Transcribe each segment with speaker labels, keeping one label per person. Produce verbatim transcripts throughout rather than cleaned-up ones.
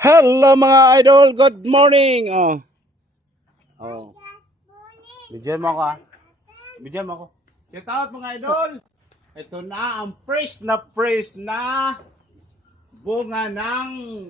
Speaker 1: Hello mga idol, good morning. Oh. Oh. Bigyan mo ako ah. Bigyan mo ako. Shout out mga idol. Ito na ang fresh na fresh na bunga ng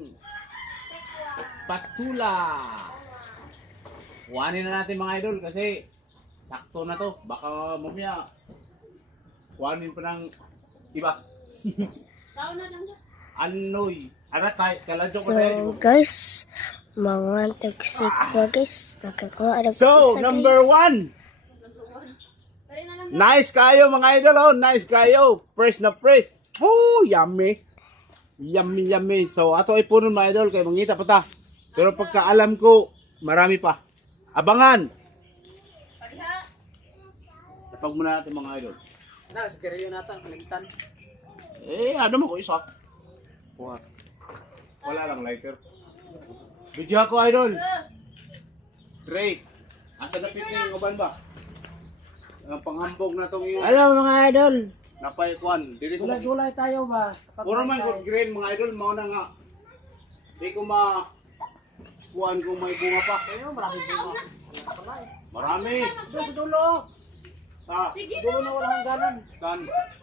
Speaker 1: patula. Kuhanin na natin mga idol kasi sakto na to. Baka mamaya kuhanin pa ng iba.
Speaker 2: Tao na lang.
Speaker 1: Anoy. Ara kay kaladyo ko
Speaker 3: So
Speaker 1: tayo.
Speaker 3: guys, mga toxic pa guys. Nakakuha na
Speaker 1: So,
Speaker 3: isa,
Speaker 1: number
Speaker 3: guys.
Speaker 1: one.
Speaker 2: Pare na lang.
Speaker 1: Nice kayo mga idol, oh. Nice kayo. Fresh na fresh. Oh, yummy. Yummy, yummy. So, ato ay puno mga idol. Kaya mangita pa ta. Pero pagkaalam ko, marami pa. Abangan.
Speaker 2: Pariha.
Speaker 1: Napag muna natin mga idol.
Speaker 2: Na, sikiryo natin. Kaligtan.
Speaker 1: Eh, ano mo ko isa? Kuha. Wala lang lighter. Video ako idol. Drake. Asa dapit na yung uban ba? Ang panghambog na tong yung
Speaker 4: Hello mga idol.
Speaker 1: napay kwan. Dili ko makik-
Speaker 4: Gulay-gulay tayo ba?
Speaker 1: Puro man good green mga idol, mao na nga. Di ko ma kuan kung may bunga pa.
Speaker 4: Ayun, maraming bunga.
Speaker 1: Marami.
Speaker 4: Doon sa dulo.
Speaker 1: Ah,
Speaker 4: Dulo na walang hangganan.
Speaker 1: san?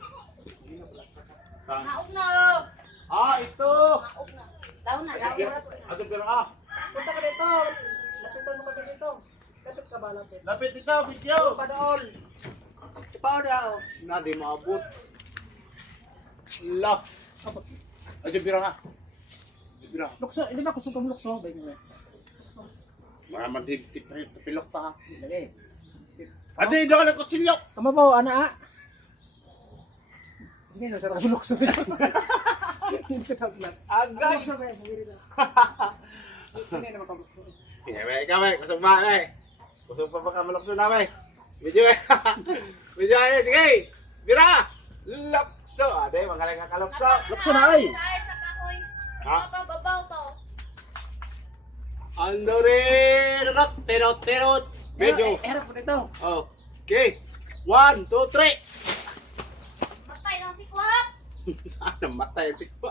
Speaker 1: San?
Speaker 2: Naog na.
Speaker 1: Ah, ito.
Speaker 2: Naog na. Tao na. Tao na.
Speaker 1: Ato pero ah.
Speaker 4: Punta ka dito. Lapitan mo kasi dito. Kapit ka ba lapit?
Speaker 1: Lapit ito, video.
Speaker 4: Padaol. Ipaw daw.
Speaker 1: Na di maabot. La. Ato pero ah. Ato pero.
Speaker 4: Lukso, hindi na kusog kang lukso. Bay nga.
Speaker 1: Maraman di pilok pa ha.
Speaker 4: Lagi.
Speaker 1: Ato ito ka ng kutsilyo.
Speaker 4: Tama po, ana ah. Hindi na sarap lukso. Hindi ka taglat.
Speaker 1: Agay.
Speaker 4: Lukso ba? Hindi na. Hindi na makamukso.
Speaker 1: Eh, may kamay, kusog ba, may. Kusog pa ba ka malukso na, may. Medyo, medyo, ayun, sige. Bira. Lukso. Ade, magaling ka kalukso.
Speaker 4: Lukso na ay.
Speaker 2: Ay, sa kahoy.
Speaker 1: Ha?
Speaker 2: Mapababaw to.
Speaker 1: Ando rin. Rot, terot, terot. Medyo.
Speaker 4: Erap po dito.
Speaker 1: Oh. Okay. One, two, three.
Speaker 2: Matay ng sikwap.
Speaker 1: Ano, matay si ko.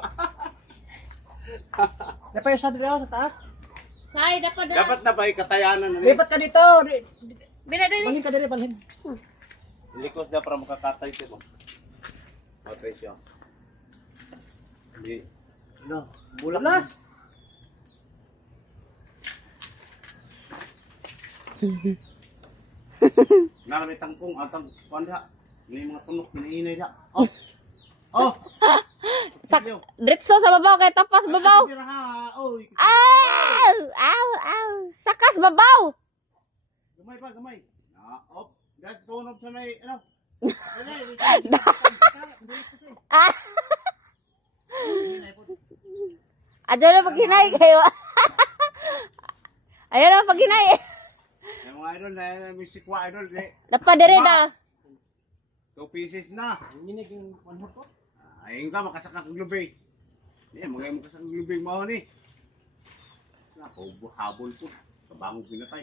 Speaker 4: Napay sa dito sa taas.
Speaker 2: Say, dapat na.
Speaker 1: Dapat na ba katayanan na
Speaker 4: Lipat ka dito.
Speaker 2: Binadali.
Speaker 4: Balhin ka dito, balhin.
Speaker 1: Likos na para makakatay siya mo. Okay siya. Hindi. No, bulak.
Speaker 4: Bulas.
Speaker 1: Narami tangkong atang panda. May mga tunok pinainay da. Oh. Oh.
Speaker 2: Sak. Dritso sa babaw kay tapas babaw.
Speaker 1: Oy.
Speaker 2: Aw! Aw! Aw! Sakas babaw.
Speaker 1: Gamay pa, gamay. Na, op. Dad tunog sa may ano.
Speaker 2: Ah. Adyo na paghinay kayo. Ayun na paghinay.
Speaker 1: Yung mga idol na may sikwa idol eh.
Speaker 2: Dapat dire da.
Speaker 1: Two pieces na.
Speaker 4: Minig yung one hot po.
Speaker 1: Ayun ka makasaka kang lubig. Eh, mga mo kasaka kang lubig mo ni. Nako, habol po. Kabangog pinatay.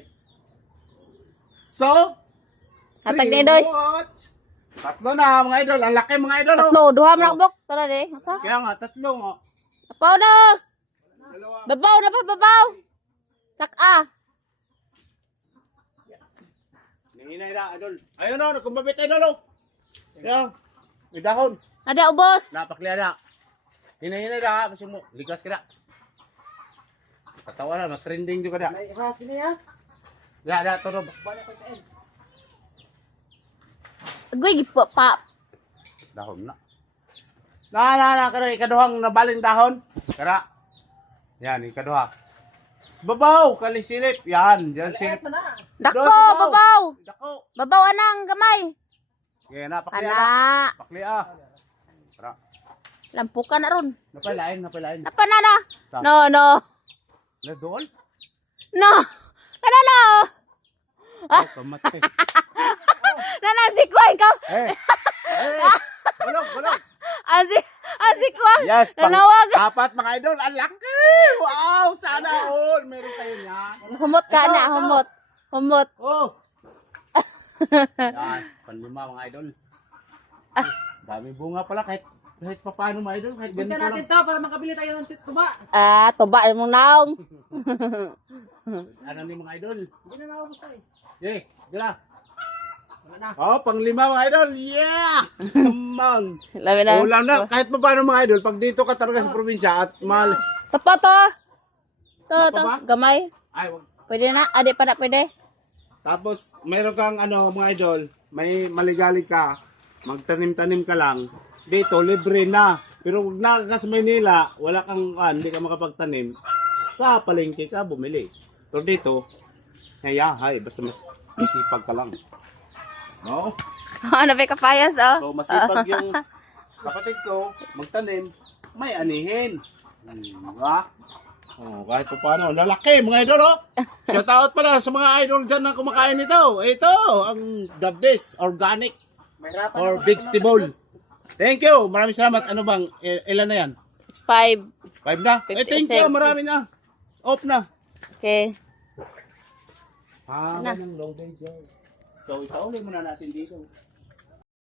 Speaker 1: So,
Speaker 2: Hatag
Speaker 1: three
Speaker 2: ni Doy.
Speaker 1: watch. Tatlo na mga idol. Ang laki mga idol. Oh.
Speaker 2: Tatlo, duha man akbok. Tara de. Asa?
Speaker 1: Kaya nga, tatlo nga.
Speaker 2: Apaw na.
Speaker 1: Dalawa.
Speaker 2: Babaw na pa babaw. Sak-a.
Speaker 1: Nanginay na, idol. Ayun o, nagkumbabit idol o. Yan. May dahon.
Speaker 2: Ada ubos.
Speaker 1: Napakliya na. Hinahinay na, kasi mo. Ligas ka na. Katawa na, na-trending juga na.
Speaker 4: May isa sini ya.
Speaker 1: Da, da, tunog.
Speaker 4: Balik ka kain.
Speaker 2: Agoy gipo pa.
Speaker 1: Dahon na. Na, na, na, kada ikaduhang nabaling dahon. Kada. Yan, ikaduha. Babaw, kalisilip. Yan, yan silip.
Speaker 4: Silip na.
Speaker 2: Dako,
Speaker 1: Doon,
Speaker 2: babaw.
Speaker 1: Dako.
Speaker 2: Babaw anang gamay.
Speaker 1: Kaya napakliya na.
Speaker 2: Ana.
Speaker 1: Pakliya. Tara.
Speaker 2: Lampukan na ron.
Speaker 1: Napalain, napalain.
Speaker 2: Apa na na?
Speaker 1: Sa-
Speaker 2: No, no.
Speaker 1: Na doon?
Speaker 2: No. Ano no?
Speaker 1: Ay, pamatay.
Speaker 2: Nanasi ko ikaw.
Speaker 1: Eh. Eh. Bulog, bulog.
Speaker 2: Ansi, ansi ko.
Speaker 1: Yes, pang
Speaker 2: Nanawag.
Speaker 1: apat mga idol. Ang laki! Wow! Sana all! Meron kayo niyan.
Speaker 2: Humot ka
Speaker 1: Ito,
Speaker 2: na,
Speaker 1: ito.
Speaker 2: humot. Humot.
Speaker 1: Oh! Yan, panlima mga idol.
Speaker 2: Ah.
Speaker 1: Dami bunga pala kahit Kahit pa paano mga idol, kahit
Speaker 4: Punta
Speaker 1: ganito
Speaker 4: natin
Speaker 1: lang.
Speaker 4: to para makabili tayo ng tuba.
Speaker 2: Ah, tuba mong naong.
Speaker 1: Ano ni mga idol?
Speaker 4: Hindi na nakabos tayo.
Speaker 1: Okay, dila.
Speaker 4: Wala na.
Speaker 1: Oh, panglima mga idol. Yeah! Come on.
Speaker 2: Labi na.
Speaker 1: Ulam na. Kahit pa paano mga idol, pag dito ka talaga sa probinsya at mahal.
Speaker 2: Tapa to. To,
Speaker 1: Tapa
Speaker 2: to.
Speaker 1: ba?
Speaker 2: Gamay.
Speaker 1: Ay, wag.
Speaker 2: Pwede na. Adi pa na pwede.
Speaker 1: Tapos, mayroon kang ano mga idol, may maligali ka, magtanim-tanim ka lang, dito, libre na. Pero huwag na ka sa Manila, wala kang, ah, hindi ka makapagtanim, sa palengke ka bumili. Pero dito, hayahay, basta mas masipag ka lang. No?
Speaker 2: Ano ba kapayas, oh?
Speaker 1: So, masipag yung kapatid ko, magtanim, may anihin. Hmm, diba? Oh, kahit pa paano, lalaki mga idol, oh. Shout out pala sa mga idol dyan na kumakain nito. Ito, ang the best organic
Speaker 4: Mahirapan
Speaker 1: or
Speaker 4: ako sa
Speaker 1: vegetable. Thank you. Maraming salamat. Ano bang, il- ilan na yan?
Speaker 2: Five.
Speaker 1: Five na? Eh, thank you. Marami na. Off na.
Speaker 2: Okay.
Speaker 1: Ah, ng low day, So, isauli muna natin dito.